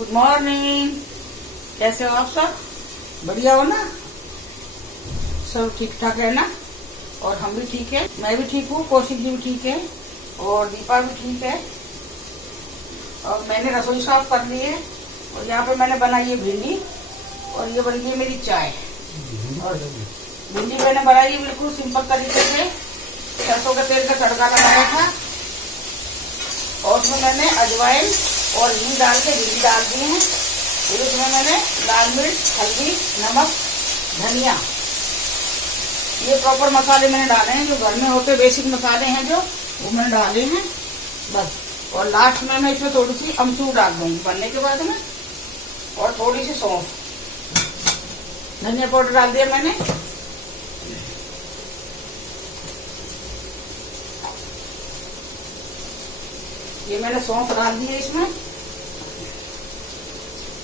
Good morning. कैसे हो आप सब? बढ़िया हो ना? सब ठीक ठाक है ना? और हम भी ठीक है, मैं भी ठीक हूँ, कौशिक जी भी ठीक है और दीपा भी ठीक है। और मैंने रसोई साफ कर ली है और यहाँ पे मैंने बनाई है भिंडी और ये बन गई मेरी चाय। और भिंडी मैंने बनाई है बिल्कुल सिंपल तरीके से, सरसों के तेल का तड़का लगाया था और उसमें मैंने अजवाइन और घी डाल के भिंडी डाल दी है। फिर उसमें मैंने लाल मिर्च, हल्दी, नमक, धनिया, ये प्रॉपर मसाले मैंने डाले हैं जो घर में होते बेसिक मसाले हैं जो वो मैंने डाले हैं बस। और लास्ट में मैं इसमें थोड़ी सी अमचूर डाल दूंगी बनने के बाद में और थोड़ी सी सौंफ, धनिया पाउडर डाल दिया मैंने। ये मैंने सौंफ डाल दी है इसमें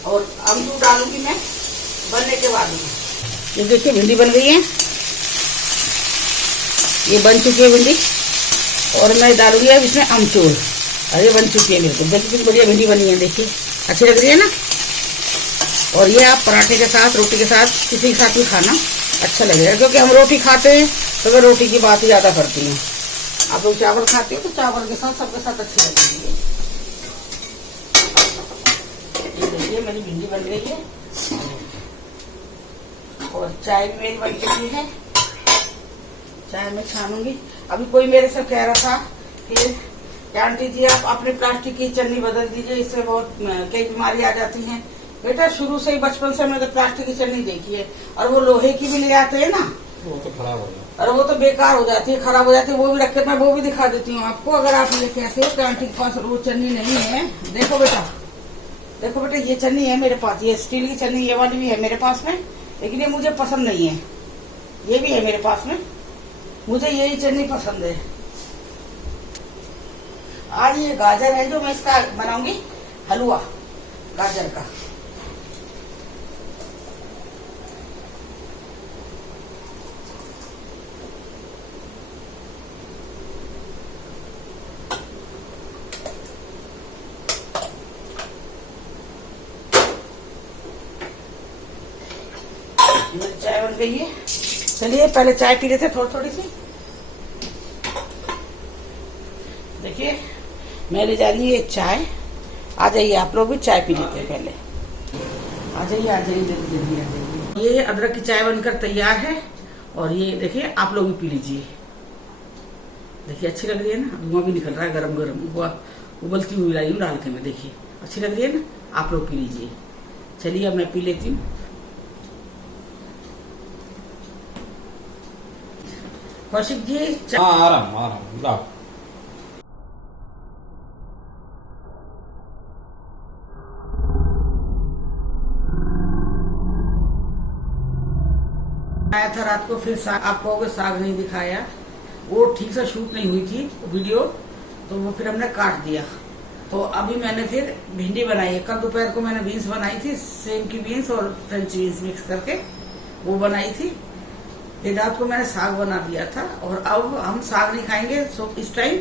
और अमचूर डालूंगी मैं बनने के बाद में। ये देखिए भिंडी बन गई है, ये बन चुकी है भिंडी और मैं डालूंगी अब इसमें अमचूर। और ये बन चुकी है बिल्कुल, देखिए कितनी बढ़िया भिंडी बनी है, देखिए अच्छी लग रही है ना। और ये आप पराठे के साथ, रोटी के साथ, किसी के साथ भी खाना अच्छा लगेगा, क्योंकि हम रोटी खाते हैं तो मैं रोटी की बात ही ज्यादा करती हूँ। आप लोग चावल खाते हो तो चावल के साथ सबके साथ अच्छी लगती है। ये देखिए मेरी भिंडी बन गई है और चाय भी मेरी बन चुकी है। चाय में छानूंगी। अभी कोई मेरे से कह रहा था कि आंटी जी आप अपने प्लास्टिक की चन्नी बदल दीजिए, इससे बहुत कई बीमारी आ जाती हैं। बेटा शुरू से ही बचपन से मैंने प्लास्टिक की चन्नी देखी है और वो लोहे की भी ले आते हैं ना, वो तो खराब हो जाता और वो तो बेकार हो जाती है, खराब हो जाती है। वो भी रख के मैं वो भी दिखा देती हूँ आपको, अगर आप ये कहते हो कि आंटी के पास वो चन्नी नहीं है। देखो बेटा, देखो बेटा, ये चन्नी है मेरे पास, ये स्टील की चन्नी, ये वाली भी है मेरे पास में, लेकिन ये मुझे पसंद नहीं है। ये भी है मेरे पास में, मुझे यही चन्नी पसंद है। आज ये गाजर है जो मैं इसका बनाऊंगी हलवा गाजर का। मेरी चाय बन गई है, चलिए पहले चाय पी लेते थोड़ी थोड़ी सी। देखिए मैंने जा रही है चाय, आ जाइए आप लोग भी चाय पी लेते हैं पहले। आ जाइए आ जाइए जल्दी जल्दी आ जाइए। ये अदरक की चाय बनकर तैयार है और ये देखिए आप लोग भी पी लीजिए। देखिए अच्छी लग रही है ना, धुआं भी निकल रहा है गरम गरम, उबलती हुई लाई हूँ डाल के मैं, देखिए अच्छी लग रही है ना, आप लोग पी लीजिए। चलिए अब मैं पी लेती हूँ। कौशिक जी आराम लाओ। आया था रात को, फिर आपको साग नहीं दिखाया, वो ठीक से शूट नहीं हुई थी वीडियो, तो वो फिर हमने काट दिया। तो अभी मैंने फिर भिंडी बनाई है। कल दोपहर को मैंने बीन्स बनाई थी, सेम की बीन्स और फ्रेंच बीन्स मिक्स करके वो बनाई थी। फिर रात को मैंने साग बना दिया था और अब हम साग नहीं खाएंगे सो इस टाइम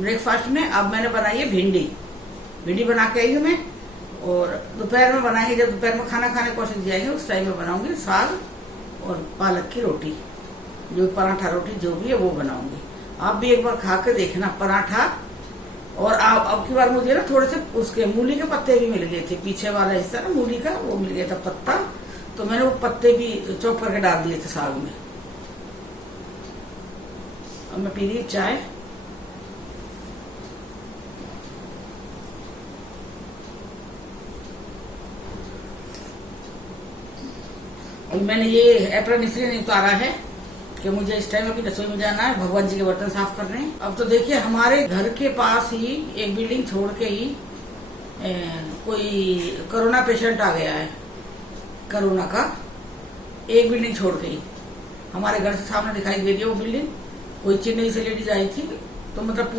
ब्रेकफास्ट में। अब मैंने बनाई है भिंडी बना के आई हूँ मैं, और दोपहर में बनाएंगे, जब दोपहर में खाना खाने कोशिश जाएंगे उस टाइम में बनाऊंगी साग और पालक की रोटी, जो पराठा रोटी जो भी है वो बनाऊंगी। आप भी एक बार खा के देखना पराठा। और अब की बार मुझे ना थोड़े से उसके मूली के पत्ते भी मिल गए थे, पीछे वाला हिस्सा ना मूली का वो मिल गया था पत्ता, तो मैंने वो पत्ते भी चॉप करके डाल दिए थे साग में। अब मैं पी रही चाय। और मैंने ये एप्रन इसलिए नहीं उतारा है कि मुझे इस टाइम अभी रसोई में जाना है, भगवान जी के बर्तन साफ करने। अब तो देखिए हमारे घर के पास ही एक बिल्डिंग छोड़ के ही कोई कोरोना पेशेंट आ गया है, कोरोना का, एक बिल्डिंग छोड़ के ही हमारे घर से सामने दिखाई दे रही है वो बिल्डिंग। कोई चेन्नई से लेडीज आई थी, तो मतलब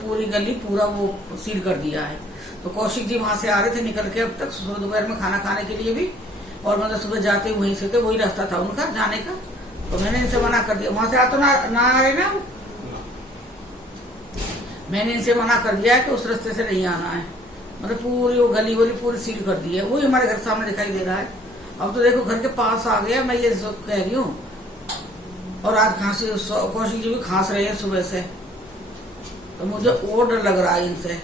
पूरी गली पूरा वो सील कर दिया है। तो कौशिक जी वहां से आ रहे थे निकल के अब तक, सुबह दोपहर में खाना खाने के लिए भी, और मतलब सुबह जाते वहीं से थे, वही रास्ता था उनका जाने का। तो मैंने इनसे मना कर दिया, वहां से आ तो ना आ रहे ना, मैंने इनसे मना कर दिया है कि उस रास्ते से नहीं आना है। मतलब पूरी वो गली वली पूरी सील कर दी है। वही हमारे घर सामने दिखाई दे रहा है। अब तो देखो घर के पास आ गया, मैं ये सब कह रही हूँ। और आज खांसी, कौशिक जी भी खांस रहे हैं सुबह से, तो मुझे और डर लग रहा है इनसे।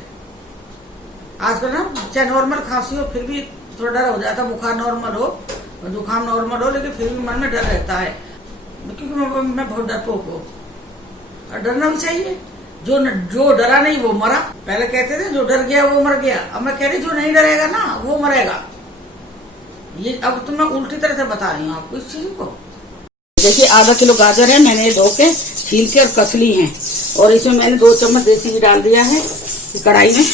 आजकल ना चाहे नॉर्मल खांसी हो फिर भी थोड़ा डर हो जाता है। बुखार नॉर्मल हो, जुकाम नॉर्मल हो, लेकिन फिर भी मन में डर रहता है, क्योंकि मैं बहुत डरपोक हूँ। और डरना भी चाहिए। जो डरा नहीं वो मरा। पहले कहते थे जो डर गया वो मर गया। अब मैं कह रही जो नहीं डरेगा ना वो मरेगा। ये अब तो मैं उल्टी तरह से बता रही हूँ आपको इस चीज को। देखिए आधा किलो गाजर है, मैंने धो के छील के और कस ली है। और इसमें मैंने 2 चम्मच देसी घी डाल दिया है कढ़ाई में।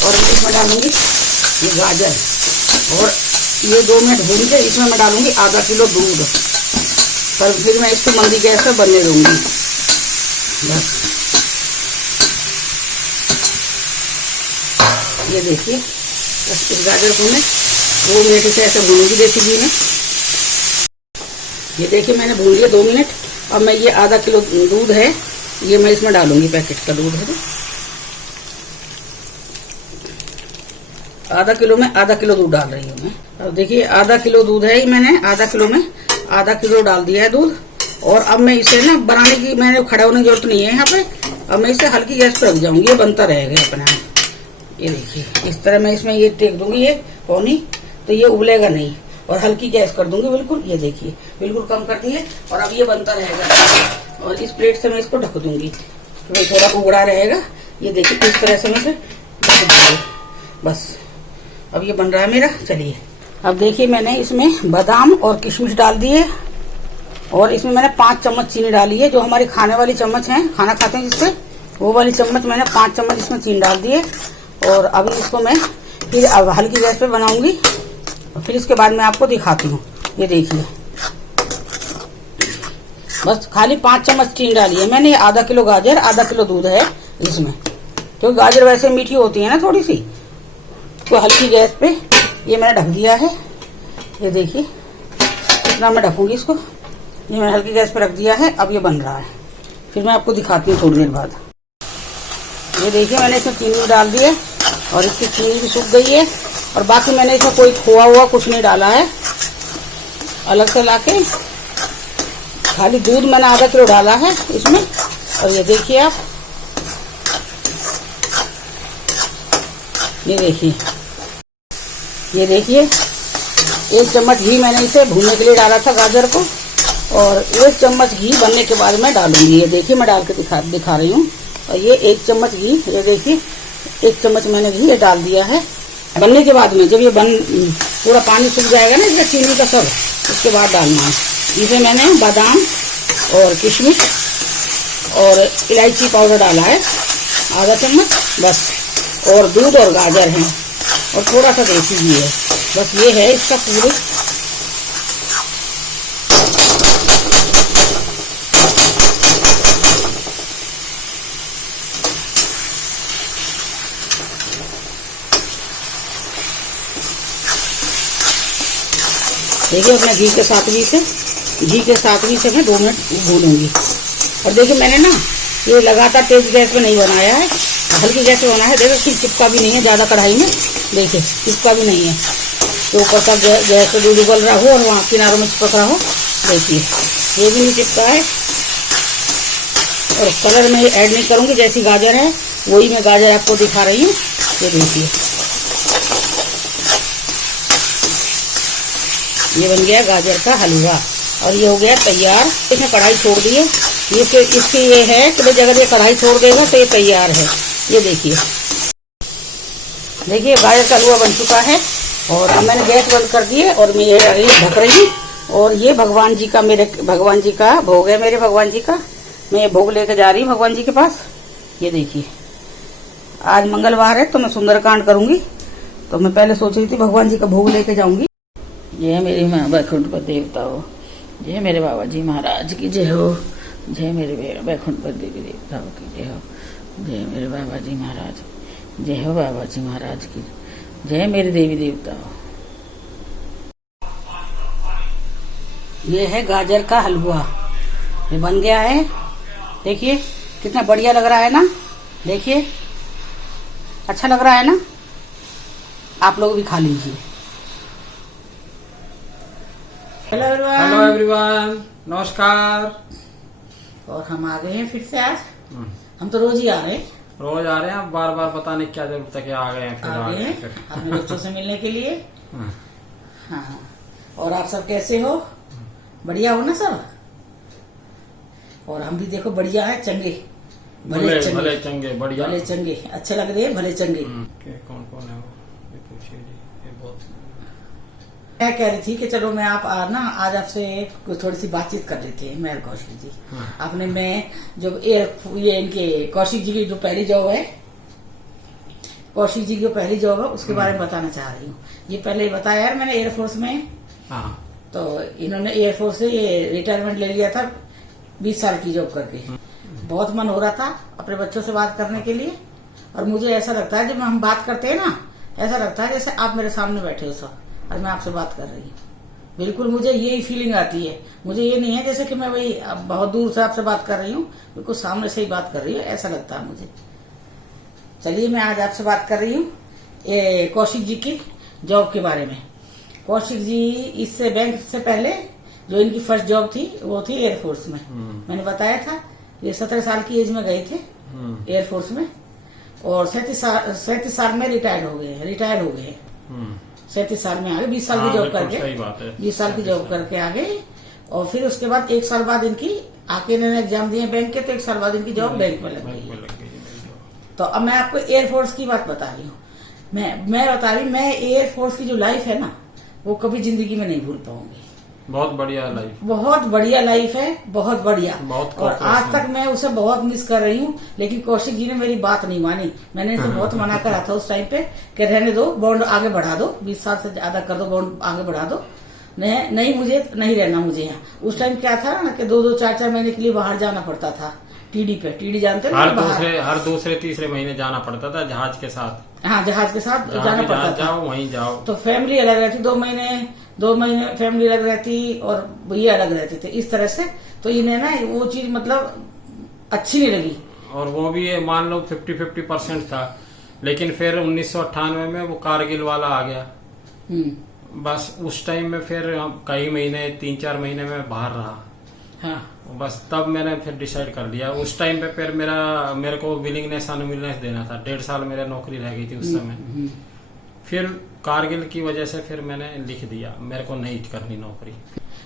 और मैं इसमें डालूंगी ये गाजर, और ये 2 मिनट भून के इसमें मैं डालूंगी आधा किलो दूध। पर फिर मैं इसको मंदी गैस पर बनने दूंगी। बस ये देखिए इस गाजर को मैं भून लेके कैसे भूनूंगी देसी घी में। ये देखिए मैंने भून लिया 2 मिनट। अब मैं ये आधा किलो दूध है ये मैं इसमें डालूंगी। पैकेट का दूध है, आधा किलो में आधा किलो दूध डाल रही हूँ मैं। अब देखिए आधा किलो दूध है, मैंने आधा किलो में आधा किलो डाल दिया है दूध। और अब मैं इसे ना बनाने की मैंने खड़ा होने की जरूरत नहीं है यहाँ पे। अब मैं इसे हल्की गैस पर रख जाऊंगी, ये बनता रहेगा अपना। ये देखिए इस तरह मैं इसमें ये टेक दूंगी ये पानी, तो ये उबलेगा नहीं। और हल्की गैस कर दूंगी बिल्कुल। ये देखिए बिल्कुल कम कर दी है। और अब ये बनता रहेगा। और इस प्लेट से मैं इसको ढक दूंगी, तो थोड़ा उगड़ा रहेगा। ये देखिए इस तरह से मैं इसे ढक दूंगी। बस अब ये बन रहा है मेरा। चलिए अब देखिए मैंने इसमें बादाम और किशमिश डाल दिए। और इसमें मैंने 5 चम्मच चीनी डाली है, जो हमारी खाने वाली चम्मच है, खाना खाते हैं जिससे, वो वाली चम्मच मैंने 5 चम्मच इसमें चीनी डाल दिए। और अभी इसको मैं फिर अब हल्की गैस पे बनाऊंगी। और फिर इसके बाद मैं आपको दिखाती हूँ। ये देखिए बस खाली 5 चम्मच चीनी डाली है मैंने। आधा किलो गाजर आधा किलो दूध है इसमें, क्योंकि गाजर वैसे मीठी होती है ना थोड़ी सी। तो हल्की गैस पे ये मैंने ढक दिया है। ये देखिए इतना मैं ढकूंगी इसको। ये मैंने हल्की गैस पे रख दिया है। अब ये बन रहा है, फिर मैं आपको दिखाती हूँ थोड़ी देर बाद। ये देखिए मैंने इसमें चीनी डाल दी है और इसकी चीनी भी सूख गई है। और बाकी मैंने इसमें कोई खोआ हुआ कुछ नहीं डाला है अलग से लाके। खाली दूध मैंने आधा किलो डाला है इसमें। और ये देखिए आप, ये देखिए 1 चम्मच घी मैंने इसे भूनने के लिए डाला था गाजर को। और 1 चम्मच घी बनने के बाद मैं डालूंगी। ये देखिए मैं डाल के दिखा रही हूँ। और ये 1 चम्मच घी, ये देखिए 1 चम्मच मैंने घी ये डाल दिया है। बनने के बाद में जब ये पूरा पानी सूख जाएगा ना इसका चीनी का सब, उसके बाद डालना है। इसे मैंने बादाम और किशमिश और इलायची पाउडर डाला है आधा चम्मच बस। और दूध और गाजर है और थोड़ा सा देसी घी है। बस ये है इसका पूरे। देखिए अपने घी के साथ भी इसे मैं 2 मिनट भूनूंगी। और देखिए मैंने ना ये लगातार तेज गैस पे नहीं बनाया है, हल्की गैस पे बनाया है। देखिए फिर चिपका भी नहीं है ज्यादा कढ़ाई में। देखिए चिपका भी नहीं है, तो ऊपर तक गैस पे दूध उबल रहा हो और वहाँ किनारों में चिपक रहा हो। देखिए ये भी नहीं चिपका है। और कलर में ऐड नहीं करूंगी, जैसी गाजर है वही मैं गाजर आपको दिखा रही हूँ। ये देखिए ये बन गया गाजर का हलवा और ये हो गया तैयार। इसने कढ़ाई छोड़ दी है। ये फिर इसकी ये है कि अगर ये कढ़ाई छोड़ देगा तो ये तैयार है। ये देखिए गाजर का हलवा बन चुका है। और अब मैंने गैस बंद कर दी है और मैं ये ढक रही हूँ। और ये भगवान जी का भोग है, मेरे भगवान जी का। मैं ये भोग लेके जा रही हूँ भगवान जी के पास। ये देखिए आज मंगलवार है तो मैं सुंदरकांड करूंगी। तो मैं पहले सोच रही थी भगवान जी का भोग लेके जाऊंगी। जय मेरी माँ वैकुंठपति देवता हो, जय मेरे बाबा जी महाराज की जय हो, जय मेरे वैकुंठपति देवी देवताओं की जय हो, जय मेरे बाबा जी महाराज, जय हो बाबा जी महाराज की, जय मेरे देवी देवताओं। ये है गाजर का हलवा, ये बन गया है। देखिए कितना बढ़िया लग रहा है ना। देखिए अच्छा लग रहा है ना? आप लोग भी खा लीजिए। हेलो हेलो एवरीवन, नमस्कार। और हम आ गए हैं फिर से आज। हम तो रोज ही आ रहे हैं। रोज आ रहे हैं, बार बार बताने की क्या जरूरत है कि आ गए हैं, फिर आ गए हैं फिर अपने बच्चों से मिलने के लिए। हाँ। और आप सब कैसे हो? बढ़िया हो ना सब? और हम भी देखो बढ़िया है, चंगे, भले चंगे, बढ़िया, भले चंगे, अच्छे लग रहे हैं, भले चंगे। कौन कौन है वो, ये पूछिए जी। ये बहुत मैं कह रही थी कि चलो मैं आज आपसे थोड़ी सी बातचीत कर लेते हैं, मैं और कौशिक जी। आपने मैं जो ये इनके कौशिक जी की जो पहली जॉब है, कौशिक जी की जो पहली जॉब है उसके बारे में बताना चाह रही हूँ। ये पहले बताया यार मैंने एयरफोर्स में। हाँ। तो इन्होंने एयरफोर्स से ये रिटायरमेंट ले लिया था 20 साल की जॉब करके। बहुत मन हो रहा था अपने बच्चों से बात करने के लिए। और मुझे ऐसा लगता है जब हम बात करते हैं ना, ऐसा लगता है जैसे आप मेरे सामने बैठे हो सब और मैं आपसे बात कर रही हूँ। बिल्कुल मुझे यही फीलिंग आती है। मुझे ये नहीं है जैसे कि मैं वही बहुत दूर से आपसे बात कर रही हूँ, बिल्कुल सामने से ही बात कर रही हूँ, ऐसा लगता है मुझे। चलिए मैं आज आपसे बात कर रही हूँ कौशिक जी की जॉब के बारे में। कौशिक जी इससे बैंक से पहले जो इनकी फर्स्ट जॉब थी वो थी एयरफोर्स में। मैंने बताया था ये 17 साल की एज में गए थे एयरफोर्स में और 37 साल में रिटायर हो गए हैं। 37 साल में आ गए, 20 साल की जॉब करके, 20 साल की जॉब करके आ गए। और फिर उसके बाद 1 साल बाद इनकी आके इन्होंने एग्जाम दिए बैंक के, तो 1 साल बाद इनकी जॉब बैंक में लग गई। तो अब मैं आपको एयरफोर्स की बात बता रही हूँ। मैं बता रही हूँ, मैं एयरफोर्स की जो लाइफ है ना वो कभी जिंदगी में नहीं भूल पाऊंगी। बहुत बढ़िया लाइफ, बहुत बढ़िया लाइफ है, बहुत बढ़िया। बहुत और आज तक मैं उसे बहुत मिस कर रही हूँ। लेकिन कौशिक जी ने मेरी बात नहीं मानी। मैंने इसे बहुत मना करा था उस टाइम पे कि रहने दो, बॉन्ड आगे बढ़ा दो, 20 साल से ज्यादा कर दो, बॉन्ड आगे बढ़ा दो। नहीं मुझे नहीं रहना मुझे यहाँ। उस टाइम क्या था ना कि 2-2, 4-4 महीने के लिए बाहर जाना पड़ता था टीडी पे। टीडी जानते हो? हर दूसरे तीसरे महीने जाना पड़ता था जहाज के साथ। हाँ, जहाज के साथ जाना पड़ता था। जाओ वहीं जाओ। तो फैमिली अलग रहती, 2 महीने फैमिली अलग रहती और ये अलग रहते थे, इस तरह से। तो इन्हें ना वो चीज मतलब अच्छी नहीं लगी। और वो भी मान लो 50-50% था। लेकिन फिर 1998 में वो कारगिल वाला आ गया। बस उस टाइम में फिर कई महीने, 3-4 महीने में बाहर रहा। हाँ। बस तब मैंने फिर डिसाइड कर लिया। उस टाइम पे फिर मेरे को विलिंगनेस अनविलिंगनेस देना था। 1.5 साल मेरा नौकरी रह गई थी उस समय। फिर कारगिल की वजह से फिर मैंने लिख दिया मेरे को नहीं करनी नौकरी।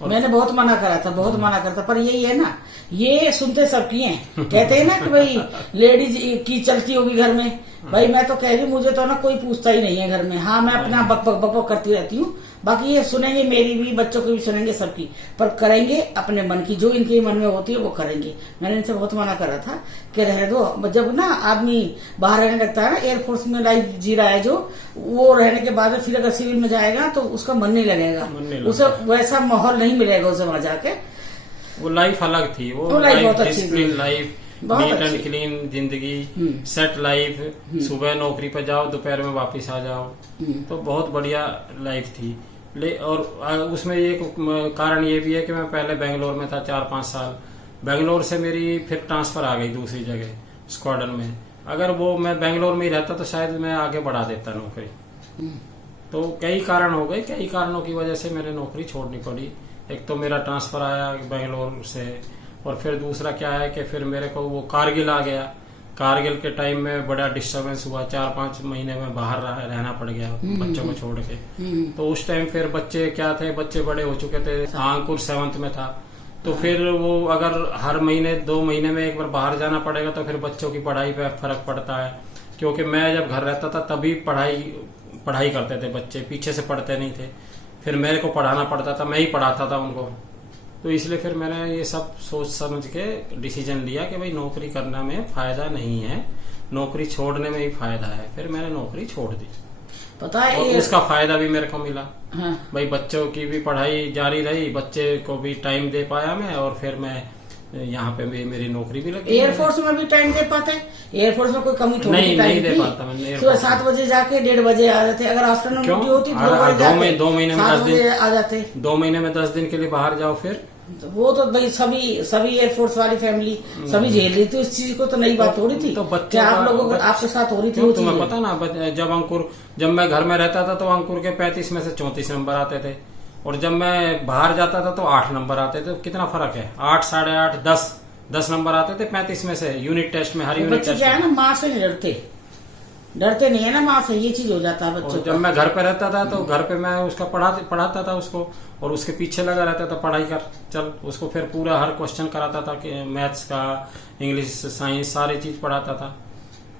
मैंने बहुत मना करा था, बहुत मना करता, पर यही है ना, ये सुनते सबकी हैं। कहते हैं ना कि भाई लेडीज की चलती होगी घर में। भाई मैं तो कह रही हूँ, मुझे तो ना कोई पूछता ही नहीं है घर में। हाँ, मैं अपना बक करती रहती हूँ। बाकी ये सुनेंगे, मेरी भी, बच्चों की भी सुनेंगे, सबकी, पर करेंगे अपने मन की, जो इनके मन में होती है वो करेंगे। मैंने इनसे बहुत मना करा था कि रह दो। जब ना आदमी बाहर रहने लगता है ना, एयरफोर्स में लाइफ जी रहा है जो, वो रहने के बाद फिर अगर सिविल में जाएगा तो उसका मन नहीं लगेगा, उसे वैसा माहौल नहीं मिलेगा उसे वहां जाके। वो लाइफ अलग थी, वो लाइफ बहुत अच्छी थी, लाइफ, नीट एंड क्लीन जिंदगी, सेट लाइफ। सुबह नौकरी पे जाओ, दोपहर में वापस आ जाओ, तो बहुत बढ़िया लाइफ थी। और उसमें एक कारण ये भी है कि मैं पहले बेंगलोर में था 4-5 साल। बेंगलोर से मेरी फिर ट्रांसफर आ गई दूसरी जगह स्क्वाड्रन में। अगर वो मैं बेंगलोर में ही रहता तो शायद मैं आगे बढ़ा देता नौकरी। तो कई कारण हो गए, कई कारणों की वजह से मेरे नौकरी छोड़नी पड़ी। एक तो मेरा ट्रांसफर आया बेंगलोर से, और फिर दूसरा क्या है कि फिर मेरे को वो कारगिल आ गया। कारगिल के टाइम में बड़ा डिस्टरबेंस हुआ। 4-5 महीने में बाहर रहना पड़ गया बच्चों को छोड़ के। तो उस टाइम फिर बच्चे क्या थे, बच्चे बड़े हो चुके थे। अंकुर 7th में था। तो फिर वो अगर हर महीने 2 महीने में एक बार बाहर जाना पड़ेगा तो फिर बच्चों की पढ़ाई पे फर्क पड़ता है। क्योंकि मैं जब घर रहता था तभी पढ़ाई करते थे बच्चे, पीछे से पढ़ते नहीं थे। फिर मेरे को पढ़ाना पड़ता था, मैं ही पढ़ाता था उनको। तो इसलिए फिर मैंने ये सब सोच समझ के डिसीजन लिया कि भाई नौकरी करना में फायदा नहीं है, नौकरी छोड़ने में ही फायदा है। फिर मैंने नौकरी छोड़ दी। पता है, और उसका फायदा भी मेरे को मिला। हाँ। भाई बच्चों की भी पढ़ाई जारी रही, बच्चे को भी टाइम दे पाया मैं, और फिर मैं यहाँ पे भी मेरी नौकरी भी लगी। एयरफोर्स में भी टाइम दे पाते? एयरफोर्स में कोई कमी थोड़ी नहीं दे पाता मैं। सुबह 7 बजे जाके 1:30 बजे आ जाते। अगर आफ्टरनून ड्यूटी होती 2 महीने में 10 दिन आ जाते। 2 महीने में 10 दिन के लिए बाहर जाओ, फिर तो वो तो भाई सभी एयरफोर्स वाली फैमिली सभी झेल रही थी उस चीज को, तो नई बात हो रही थी। तो बच्चे क्या आप लोगों को आपके साथ हो रही थी? तुम्हें पता ना, जब मैं घर में रहता था तो अंकुर के 35 में से 34 नंबर आते थे, और जब मैं बाहर जाता था तो 8 नंबर आते थे। कितना फर्क है, 8, 8.5, 10 नंबर आते थे 35 में से यूनिट टेस्ट में, हर यूनिट टेस्ट। क्या है ना, माँ से नहीं डरते नहीं है ना माँ से, ये चीज हो जाता है बच्चों। जब मैं घर पे रहता था तो घर पे मैं उसका पढ़ाता था उसको, और उसके पीछे लगा रहता था, पढ़ाई कर चल, उसको फिर पूरा हर क्वेश्चन कराता था कि मैथ्स का, इंग्लिश, साइंस, सारी चीज पढ़ाता था।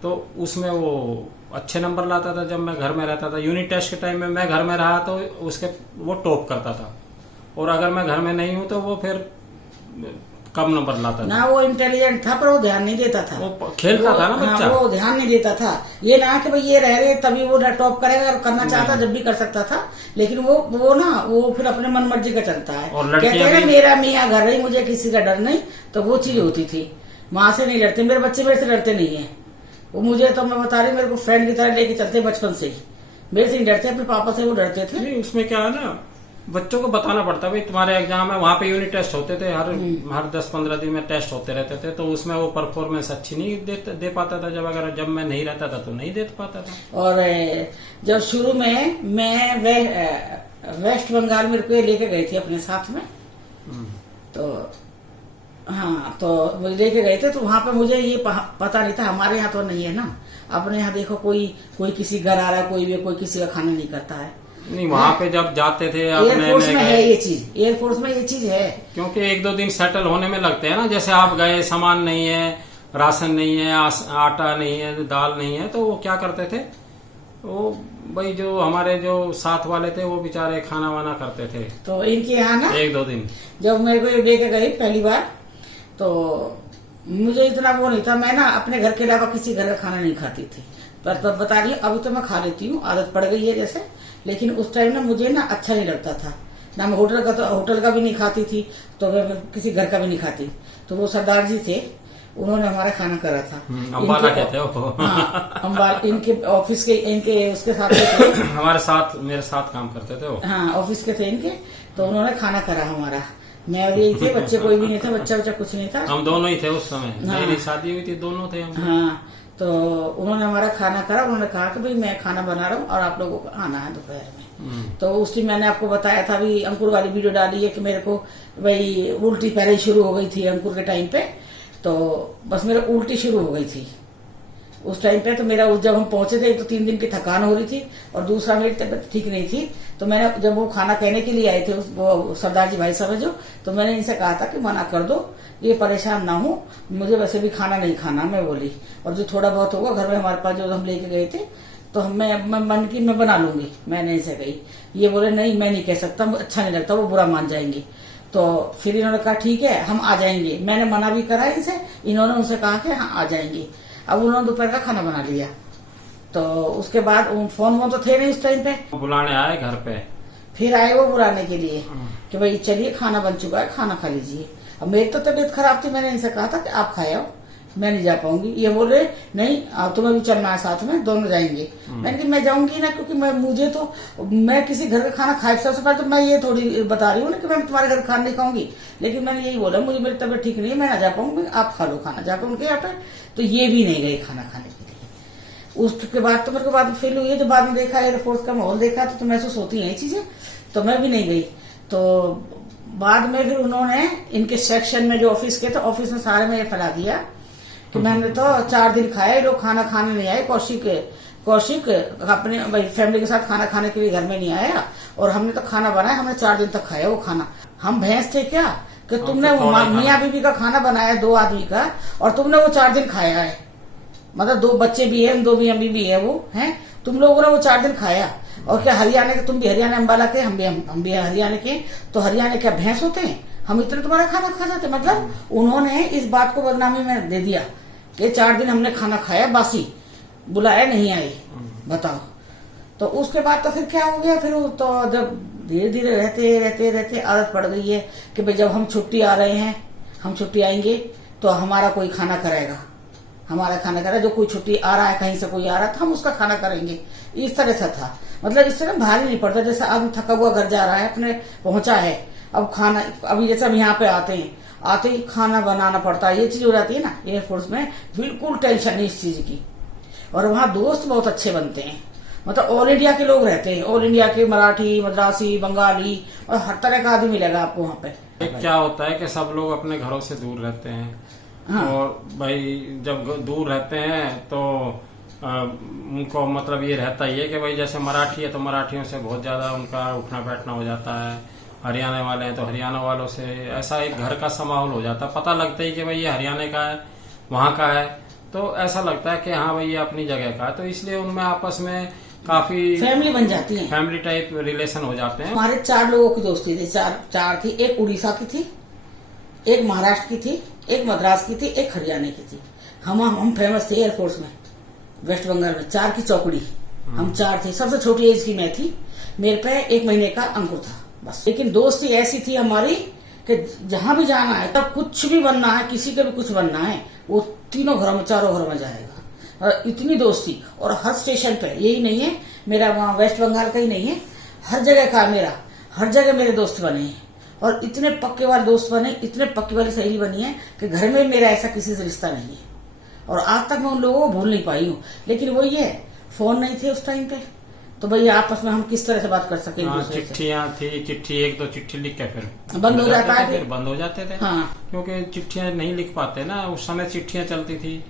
तो उसमें वो अच्छे नंबर लाता था जब मैं घर में रहता था। यूनिट टेस्ट के टाइम में मैं घर में रहा तो उसके वो टॉप करता था, और अगर मैं घर में नहीं हूं तो वो फिर कम नंबर लाता था। ना वो इंटेलिजेंट था पर वो ध्यान नहीं देता था, वो खेलता था ना बच्चा। वो ध्यान नहीं देता था। ये ना कि भाई ये रह रहे तभी वो टॉप करेगा, और करना चाहता जब भी कर सकता था, लेकिन वो फिर अपने मन मर्जी का चलता है। कहते हैं ना, मेरा मियाँ घर रही, मुझे किसी का डर नहीं, तो वो चीज होती थी। माँ से नहीं लड़ते, मेरे बच्चे मेरे से लड़ते नहीं है। वो मुझे, तो मैं बता रही, मेरे को फ्रेंड की तरह लेके चलते बचपन से ही। मेरे से नहीं डरते, अपने पापा से वो डरते थे। नहीं, उसमें क्या है ना, बच्चों को बताना पड़ता है भाई तुम्हारे एग्जाम है, वहाँ पे यूनिट टेस्ट होते थे, हर 10-15 दिन में टेस्ट होते रहते थे, तो उसमें वो परफॉर्मेंस अच्छी नहीं दे पाता था। जब मैं नहीं रहता था तो नहीं दे पाता था। और जब शुरू में मैं वेस्ट बंगाल मेरे को लेके गए थे अपने साथ में, तो हाँ, तो वो लेके गए थे, तो वहां पे मुझे ये पता नहीं था। हमारे यहाँ तो नहीं है ना, अपने यहाँ देखो कोई किसी घर आ रहा है, कोई किसी का खाना नहीं करता है। नहीं, वहाँ पे जब जाते थे एयरफोर्स में है ये चीज, एयरफोर्स में ये चीज है, क्योंकि 1-2 दिन सेटल होने में लगते हैं ना। जैसे आप गए, सामान नहीं है, राशन नहीं है, आटा नहीं है, दाल नहीं है, तो वो क्या करते थे, वो भाई जो हमारे जो साथ वाले थे वो बेचारे खाना वाना करते थे। तो इनके यहाँ ना 1-2 दिन जब मेरे को लेके गई पहली बार, तो मुझे इतना वो नहीं था। मैं ना अपने घर के अलावा किसी घर का खाना नहीं खाती थी, पर बता रही हूँ अभी तो मैं खा लेती हूँ, आदत पड़ गई है जैसे। लेकिन उस टाइम ना मुझे ना अच्छा नहीं लगता था ना, मैं होटल का भी नहीं खाती थी, तो मैं किसी घर का भी नहीं खाती। तो वो सरदार जी थे, उन्होंने हमारा खाना करा था। अम्बाला कहते हो? हाँ, अम्बाला इनके ऑफिस के, इनके उसके साथ थे हमारे साथ, मेरे साथ काम करते थे वो। हाँ, ऑफिस के थे इनके, तो उन्होंने खाना करा हमारा। मैं और यही थे, बच्चे कोई भी नहीं था, बच्चा कुछ नहीं था, हम दोनों ही थे उस समय। मेरी शादी हुई थी, दोनों थे हम। हाँ, तो उन्होंने हमारा खाना करा। उन्होंने कहा कि भाई मैं खाना बना रहा हूँ और आप लोगों को आना है दोपहर में। तो उस दिन मैंने आपको बताया था, अभी अंकुर वाली वीडियो डाली है कि मेरे को भाई उल्टी पहले ही शुरू हो गई थी अंकुर के टाइम पे। तो बस मेरा उल्टी शुरू हो गई थी उस टाइम पे। तो मेरा जब हम पहुंचे थे, एक तो 3 दिन की थकान हो रही थी, और दूसरा मेरी तबीयत ठीक नहीं थी। तो मैंने, जब वो खाना कहने के लिए आए थे वो सरदार जी भाई साहब जो, तो मैंने इनसे कहा था कि मना कर दो, ये परेशान ना हो, मुझे वैसे भी खाना नहीं खाना, मैं बोली। और जो थोड़ा बहुत होगा घर में हमारे पास जो हम लेके गए थे, तो मैं मन की मैं बना लूंगी, मैंने इनसे कही। ये बोले नहीं, मैं नहीं कह सकता, अच्छा नहीं लगता, वो बुरा मान जाएंगे। तो फिर इन्होंने कहा ठीक है हम आ जाएंगे। मैंने मना भी करा इनसे, इन्होंने उनसे कहा कि हाँ आ जाएंगे। अब उन्होंने दोपहर का खाना बना लिया। तो उसके बाद फोन तो थे नहीं उस टाइम पे, बुलाने आए घर पे। फिर आए वो बुलाने के लिए कि भाई चलिए खाना बन चुका है, खाना खा लीजिए। अब मेरी तो तबीयत खराब थी, मैंने इनसे कहा था कि आप खाए आओ, मैं नहीं जा पाऊंगी। ये बोल रहे नहीं, आप तुम्हें भी चलना है साथ में, दोनों जाएंगे। मैंने कहा मैं जाऊंगी ना, क्योंकि मैं किसी घर का खाना खाए। सबसे पहले तो मैं ये थोड़ी बता रही हूँ ना कि मैं तुम्हारे घर का खाना नहीं खाऊंगी, लेकिन मैंने यही बोला मुझे मेरी तबीयत ठीक नहीं है, मैं ना जा पाऊंगी, आप खा लो खाना जाकर उनके यहाँ पे। तो ये भी नहीं गई खाना खाने के लिए। उसके बाद तो मेरे को बाद फील हुई है, जो बाद में देखा एयरफोर्स का माहौल देखा तो महसूस होती है ये चीजें, तो मैं भी नहीं गई। तो बाद में फिर उन्होंने इनके सेक्शन में जो ऑफिस के थे, ऑफिस में सारे में ये फैला दिया कि मैंने तो 4 दिन खाया, लोग खाना खाने नहीं आए। कौशिक अपने भाई फैमिली के साथ खाना खाने के लिए घर में नहीं आया, और हमने तो खाना बनाया, हमने 4 दिन तक खाया वो खाना। हम भैंस थे क्या कि तुमने वो मियाँ बीबी का खाना बनाया 2 आदमी का, और तुमने वो 4 दिन खाया है। मतलब 2 बच्चे भी है, 2 मियाँ बीबी है, वो है तुम लोगों ने वो 4 दिन खाया। और क्या हरियाणा के, तुम भी हरियाणा अम्बाला के, हम भी हरियाणा के, तो हरियाणा क्या भैंस होते हैं, हम इतने तुम्हारा खाना खा जाते। मतलब उन्होंने इस बात को बदनामी में दे दिया कि 4 दिन हमने खाना खाया, बासी, बुलाया नहीं आए, बताओ। तो उसके बाद तो फिर क्या हो गया, फिर तो जब धीरे धीरे रहते आदत पड़ गई है कि भाई जब हम छुट्टी आ रहे हैं, हम छुट्टी आएंगे तो हमारा कोई खाना करेगा, जो कोई छुट्टी आ रहा है, कहीं से कोई आ रहा है तो हम उसका खाना करेंगे। इस तरह से था, मतलब इस तरह भारी नहीं पड़ता। जैसे आदमी थका हुआ घर जा रहा है, अपने पहुंचा है, अब खाना, अभी जैसे हम यहाँ पे आते ही खाना बनाना पड़ता है, ये चीज हो जाती है ना। एयरफोर्स में बिल्कुल टेंशन नहीं इस चीज की। और वहाँ दोस्त बहुत अच्छे बनते हैं, मतलब ऑल इंडिया के लोग रहते हैं, ऑल इंडिया के, मराठी, मद्रासी, बंगाली और हर तरह का आदमी मिलेगा आपको वहाँ पे। क्या होता है कि सब लोग अपने घरों से दूर रहते हैं। हाँ। और भाई जब दूर रहते हैं तो उनको मतलब ये रहता ही है कि भाई जैसे मराठी है तो मराठियों से बहुत ज्यादा उनका उठना बैठना हो जाता है, हरियाणा वाले हैं तो हरियाणा वालों से, ऐसा एक घर का सा माहौल हो जाता है। पता लगता ही कि भाई ये हरियाणा का है, वहाँ का है, तो ऐसा लगता है कि हाँ भाई ये अपनी जगह का है। तो इसलिए उनमें आपस में काफी फैमिली बन जाती है, फैमिली टाइप रिलेशन हो जाते हैं। हमारे 4 लोगों की दोस्ती थी, चार थी। एक उड़ीसा की थी, एक महाराष्ट्र की थी, एक मद्रास की थी, एक हरियाणा की थी। हम फेमस थे एयरफोर्स में, वेस्ट बंगाल में। 4 की चौकड़ी, हम 4 थे। सबसे छोटी एज की मैं थी, मेरे पे 1 महीने का अंकुर था बस। लेकिन दोस्ती ऐसी थी हमारी कि जहां भी जाना है, तब कुछ भी बनना है, किसी का भी कुछ बनना है, वो तीनों घरों में, चारों घरों में जाएगा। और इतनी दोस्ती, और हर स्टेशन पे, यही नहीं है मेरा वहाँ वेस्ट बंगाल का ही नहीं है, हर जगह का मेरा, हर जगह मेरे दोस्त बने हैं। और इतने पक्के वाले दोस्त बने, इतने पक्की वाली सहेली बनी है कि घर में मेरा ऐसा किसी से रिश्ता नहीं है। और आज तक मैं उन लोगों को भूल नहीं पाई हूँ। लेकिन वही है, फोन नहीं थे उस टाइम पे, तो भैया आपस में हम किस तरह से बात कर सके। चिट्ठियां थी, चिट्ठी 1-2 चिट्ठी लिख के फिर बंद हो जाता है, फिर बंद हो जाते थे। हाँ। क्योंकि चिट्ठियां नहीं लिख पाते ना, उस समय चिट्ठियां चलती थी।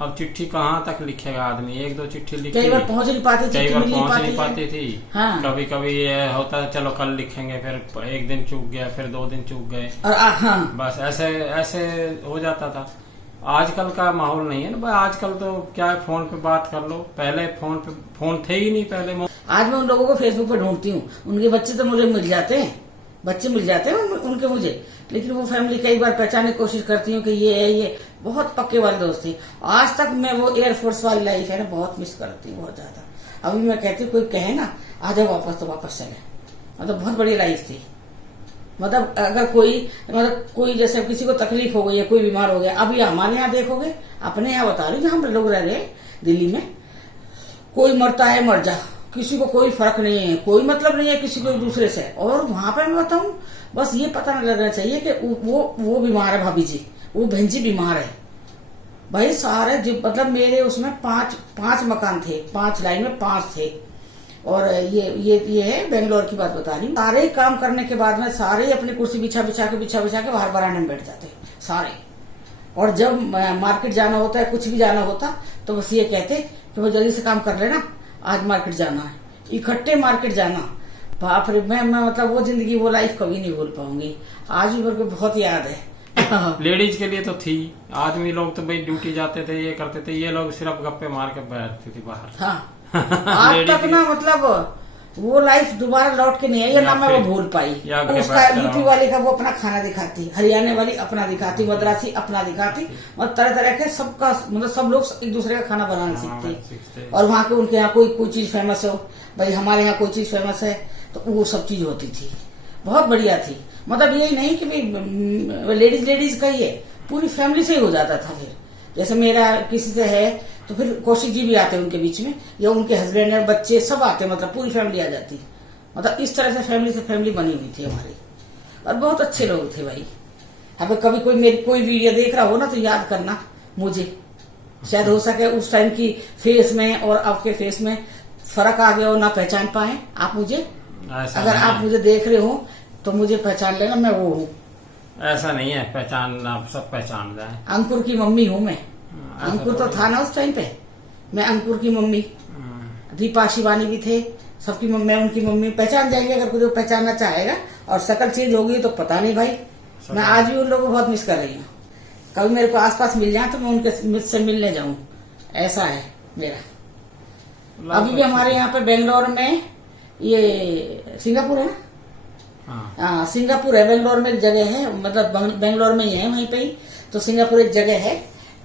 अब चिट्ठी कहाँ तक लिखेगा आदमी, 1-2 चिट्ठी लिखी, कई बार पहुंच नहीं पाती थी, कई बार पहुंच नहीं पाती थी। हाँ। कभी कभी ये होता है चलो कल लिखेंगे, फिर 1 दिन चूक गया, फिर 2 दिन चूक गए, और हाँ, बस ऐसे हो जाता था। आजकल का माहौल नहीं है ना भाई, आजकल तो क्या है, फोन पे बात कर लो। पहले फोन थे ही नहीं पहले। आज मैं उन लोगों को फेसबुक पे ढूंढती हूँ, उनके बच्चे तो मुझे मिल जाते हैं, उनके मुझे। लेकिन वो फैमिली कई बार पहचानने की कोशिश करती हूँ कि ये है, ये बहुत पक्के वाले दोस्त थे। आज तक मैं वो एयरफोर्स वाली लाइफ है ना, बहुत मिस करती हूँ, बहुत ज्यादा। अभी मैं कहती हूँ, कोई कहे ना आ जाओ वापस, तो वापस चले। मतलब बहुत बड़ी लाइफ थी। मतलब अगर कोई जैसे किसी को तकलीफ हो गई है, कोई बीमार हो गया, अभी हमारे यहाँ देखोगे, अपने यहाँ बता रही हूँ, हम लोग रह रहे दिल्ली में, कोई मरता है मर जा, किसी को कोई फर्क नहीं है, कोई मतलब नहीं है किसी को एक दूसरे से। और वहां पर मैं बताऊं, बस ये पता न लगना चाहिए कि वो बीमार है, भाभी जी, वो बहन जी बीमार है। भाई सारे मतलब मेरे उसमें 5 मकान थे, 5 लाइन में 5 थे। और ये है बेंगलोर की बात बता रही हूँ। सारे काम करने के बाद में सारे अपनी कुर्सी बिछा के बाहर बरामदे में बैठ जाते सारे। और जब मार्केट जाना होता है, कुछ भी जाना होता, तो बस ये कहते कि वो जल्दी से काम कर लेना, आज मार्केट जाना है, इकट्ठे मार्केट जाना। बाप रे, मैं मतलब वो जिंदगी, वो लाइफ कभी नहीं भूल पाऊंगी। आज भी मेरे को बहुत याद है। लेडीज के लिए तो थी, आदमी लोग तो भाई ड्यूटी जाते थे, ये करते थे, ये लोग सिर्फ गप्पे मार के बैठते थे बाहर। हाँ। आज तक ना मतलब वो लाइफ दोबारा लौट के नहीं आई, ना मैं वो भूल पाई। उसका यूपी वाले का वो अपना खाना दिखाती, हरियाणा वाली अपना दिखाती, मद्रासी अपना दिखाती, और तरह तरह के सबका मतलब सब लोग एक दूसरे का खाना बनाना सीखते। और वहाँ के उनके यहाँ कोई चीज फेमस हो, भाई हमारे यहाँ कोई चीज फेमस है, तो वो सब चीज होती थी, बहुत बढ़िया थी। मतलब यही नहीं कि भाई लेडीज का ही है, पूरी फैमिली से ही हो जाता था। फिर जैसे मेरा किसी से है तो फिर कौशिक जी भी आते हैं उनके बीच में, या उनके हस्बैंड है, बच्चे सब आते, मतलब पूरी फैमिली आ जाती। मतलब इस तरह से फैमिली बनी हुई थी हमारी, और बहुत अच्छे लोग थे भाई। अब कभी कोई वीडियो देख रहा हो ना, तो याद करना मुझे, शायद हो सके उस टाइम की फेस में और अब के फेस में फर्क आ गया हो, ना पहचान पाए आप मुझे। अगर आप मुझे देख रहे हो तो मुझे पहचान लेना, मैं वो हूँ। ऐसा नहीं है, पहचान आप सब पहचान रहे हैं। अंकुर की मम्मी हूँ मैं। अंकुर तो था ना उस टाइम पे, मैं अंकुर की मम्मी। दीपा शिवानी भी थे, सबकी मम्मी, मैं उनकी मम्मी। पहचान जाएंगे अगर कोई पहचानना चाहेगा। और शक्ल चेंज होगी तो पता नहीं भाई। मैं आज भी उन लोगों को बहुत मिस कर रही हूँ। कभी मेरे को आसपास मिल जाए तो मैं उनके से मिलने जाऊं, ऐसा है मेरा। अभी भी हमारे यहाँ पे बेंगलोर में, ये सिंगापुर है ना, हाँ सिंगापुर है, बेंगलोर में एक जगह है, मतलब बेंगलोर में ही है, वहीं पे ही। तो सिंगापुर एक जगह है,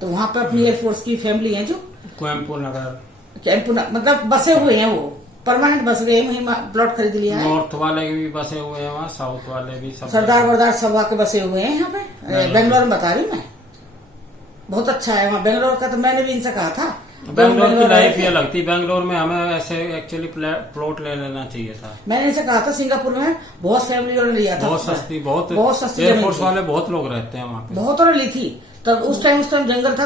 तो वहाँ पे अपनी एयरफोर्स की फैमिली है, जो कोयम्पुर नगर, मतलब बसे हुए हैं, वो परमानेंट बस गए, वहीं प्लॉट खरीद लिया है। नॉर्थ वाले भी बसे हुए हैं वहाँ, साउथ वाले भी, सब सरदार वरदार सब आके बसे हुए हैं यहाँ पे। बेंगलोर में बता रही मैं, बहुत अच्छा है वहाँ बेंगलोर का। तो मैंने भी इनसे कहा था बेंगलोर की लाइफ ये लगती, बेंगलोर में हमें ऐसे एक्चुअली प्लॉट ले लेना चाहिए था। मैंने इसे कहा था सिंगापुर में बहुत फैमिली वालों ने लिया था, बहुत सस्ती, बहुत सस्ती एयरफोर्स वाले बहुत लोग रहते हैं वहाँ पे, बहुत और ली थी। तब उस टाइम जंगल था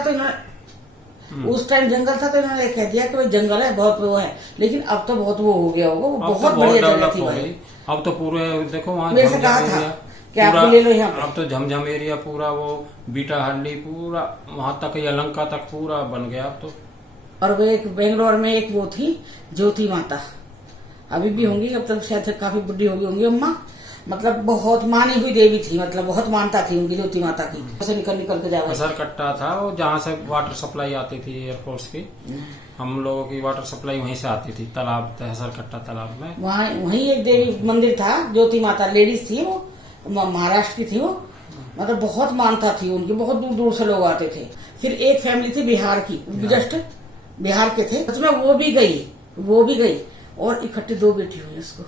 तो इन्होंने कह दिया कि भाई जंगल है बहुत वो है, लेकिन अब तो बहुत वो हो गया होगा, वो बहुत बढ़िया जगह थी भाई। अब तो पूरे देखो वहाँ मेरे से कहा था कि आप ले लो यहाँ पे। अब तो झमझम एरिया पूरा, वो बीटा हल्ली पूरा वहाँ तक, यलंका तक पूरा बन गया अब तो। और वो एक बेंगलोर में एक वो थी ज्योति माता, अभी भी होंगी, अब तक शायद काफी बुढ़ी होंगी अम्मा, मतलब बहुत मानी हुई देवी थी, मतलब बहुत मानता थी उनकी ज्योति माता की। ऐसे निकल के जाओ, हसरकट्टा था वो जहाँ से वाटर सप्लाई आती थी एयरफोर्स की, हम लोगों की वाटर सप्लाई वहीं से आती थी, तालाब हसरकट्टा तालाब में। वहीं एक देवी मंदिर था, ज्योति माता, लेडीज थी वो, महाराष्ट्र की थी वो, मतलब बहुत मानता थी उनकी, बहुत दूर दूर से लोग आते थे। फिर एक फैमिली थी बिहार की, जस्ट बिहार के थे, उसमें वो भी गई और इकट्ठे 2 बेटी हुई उसको।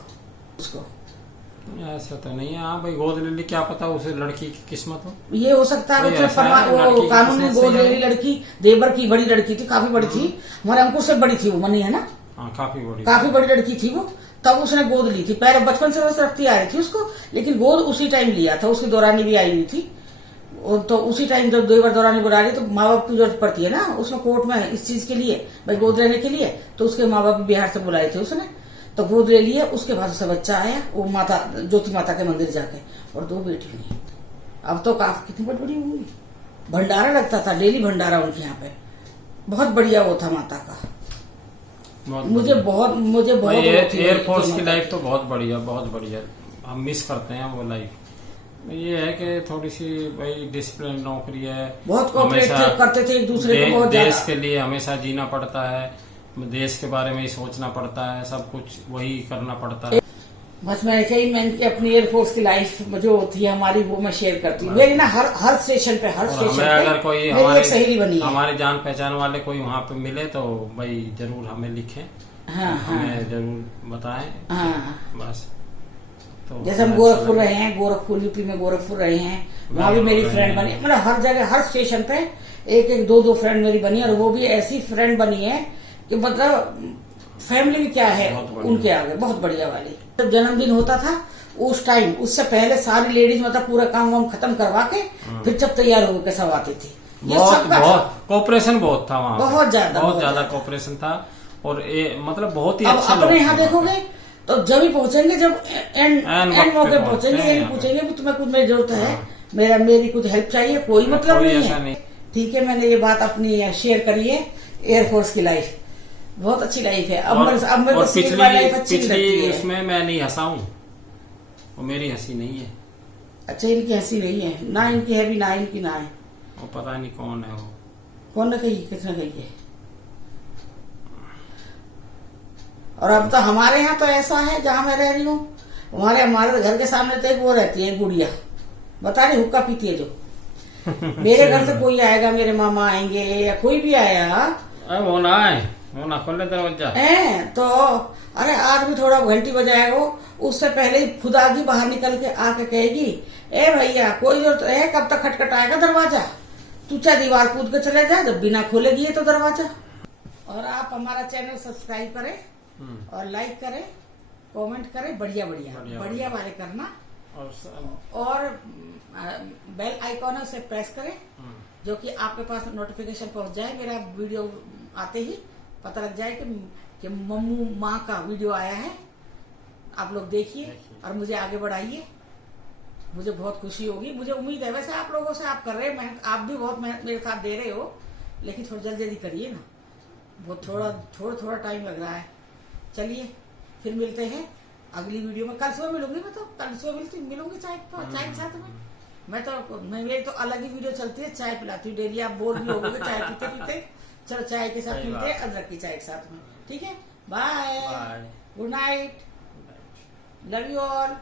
ऐसा तो नहीं है, हाँ भाई गोद ले ली, क्या पता उसे लड़की की किस्मत हो, ये हो सकता है। वो कानून में गोद ले ली लड़की, देवर की बड़ी लड़की थी, काफी बड़ी थी, हमारे अंकुर से बड़ी थी वो, मनी है ना, काफी बड़ी लड़की थी वो, तब उसने गोद ली थी। पहले बचपन से वो रखती आ रही थी उसको, लेकिन गोद उसी टाइम लिया था, उसकी दौरानी भी आई हुई थी, तो उसी टाइम जब 2 बार दौरानी बुला रही तो माँ बाप की जरूरत पड़ती है ना, उसमें कोर्ट में इस चीज के लिए भाई गोद लेने के लिए, तो उसके माँ बाप बिहार से बुलाए थे उसने, तो गोद ले लिए। उसके बाद उसका बच्चा आया, वो माता ज्योति माता के मंदिर जाके, और 2 बेटी हुई। अब तो काफी कितनी बड़ी हुई, भंडारा लगता था, डेली भंडारा उनके यहाँ पे, बहुत बढ़िया वो था माता का। मुझे बहुत एयरफोर्स की लाइफ तो बहुत बढ़िया, हम मिस करते हैं वो लाइफ। ये है कि थोड़ी सी भाई डिसिप्लिन नौकरी है, बहुत कोऑपरेट करते थे एक दूसरे को, बहुत देश के लिए हमेशा जीना पड़ता है, देश के बारे में ही सोचना पड़ता है, सब कुछ वही करना पड़ता है। बस मैंने अपनी एयरफोर्स की लाइफ जो होती है हमारी, वो मैं शेयर करती हूँ। मेरी ना हर स्टेशन पे अगर कोई सहेली बनी है, हमारे जान पहचान वाले कोई वहाँ पे मिले तो भाई जरूर हमें लिखें, हमें जरूर बताएं। बस तो जैसे हम गोरखपुर रहे हैं, गोरखपुर यूपी में गोरखपुर रहे हैं, वहाँ भी मेरी फ्रेंड बनी, मतलब हर जगह हर स्टेशन पे 1-2 फ्रेंड मेरी बनी, और वो भी ऐसी फ्रेंड बनी है कि मतलब फैमिली भी क्या है उनके आगे, बहुत बढ़िया वाली। जब जन्मदिन होता था उस टाइम, उससे पहले सारी लेडीज मतलब पूरा काम वाम खत्म करवा के फिर जब तैयार होकर सब आती थी। कोऑपरेशन बहुत था वहाँ, बहुत ज्यादा कोऑपरेशन था, और मतलब बहुत ही अच्छा। अपने यहाँ देखोगे तो जब ही पहुंचेंगे, जब एंड मौके पहुंचेंगे, ये नहीं पूछेंगे कि तुम्हें कुछ मेरी जरूरत है, मेरी कुछ हेल्प चाहिए, कोई मतलब नहीं है। ठीक है, मैंने ये बात अपनी शेयर करी है। एयरफोर्स की लाइफ बहुत अच्छी लाइफ है। अब मेरे को सिविल लाइफ अच्छी लगती है। उसमें मैं नहीं हंसा हूँ, वो मेरी हंसी नहीं है। अच्छा, इनकी हंसी नहीं है ना, इनकी है भी ना, इनकी ना है। वो पता नहीं कौन है, वो कौन ने कही, किसने कही है। और अब तो हमारे यहाँ तो ऐसा है, जहाँ मैं रह रही हूँ, हमारे घर के सामने तो एक वो रहती है गुड़िया, बता रही हुक्का पीती है जो। मेरे घर से कोई आएगा, मेरे मामा आएंगे या कोई भी आया, वो ना खोले दरवाजा तो अरे आज भी थोड़ा घंटी बजाएगा, उससे पहले ही खुदा की बाहर निकल के आके कहेगी, ए भैया कोई जरूरत है, कब तक खटखटाएगा दरवाजा, तू चाहे दीवार कूद के चले जा, जब बिना खोलेगी तो दरवाजा। और आप हमारा चैनल सब्सक्राइब करें और लाइक करें, कमेंट करें, बढ़िया वाले करना, और बेल आइकॉन उसे प्रेस करें, जो कि आपके पास नोटिफिकेशन पहुंच जाए, मेरा वीडियो आते ही पता लग जाए कि मम्मू माँ का वीडियो आया है। आप लोग देखिए और मुझे आगे बढ़ाइए, मुझे बहुत खुशी होगी। मुझे उम्मीद है, वैसे आप लोगों से आप कर रहे हैं मेहनत, आप भी बहुत मेहनत मेरे साथ दे रहे हो, लेकिन थोड़ा जल्दी करिए ना, बहुत थोड़ा टाइम लग रहा है। चलिए फिर मिलते हैं अगली वीडियो में। कल सुबह मिलूंगी मैं, तो कल सुबह मिलूंगी चाय के साथ में। मेरी तो अलग ही वीडियो चलती है, चाय पिलाती हूँ डेली। आप बोर भी होगे चाय पीते पीते, चलो चाय के साथ मिलते हैं, अदरक की चाय के साथ में। ठीक है, bye, good night, love you all.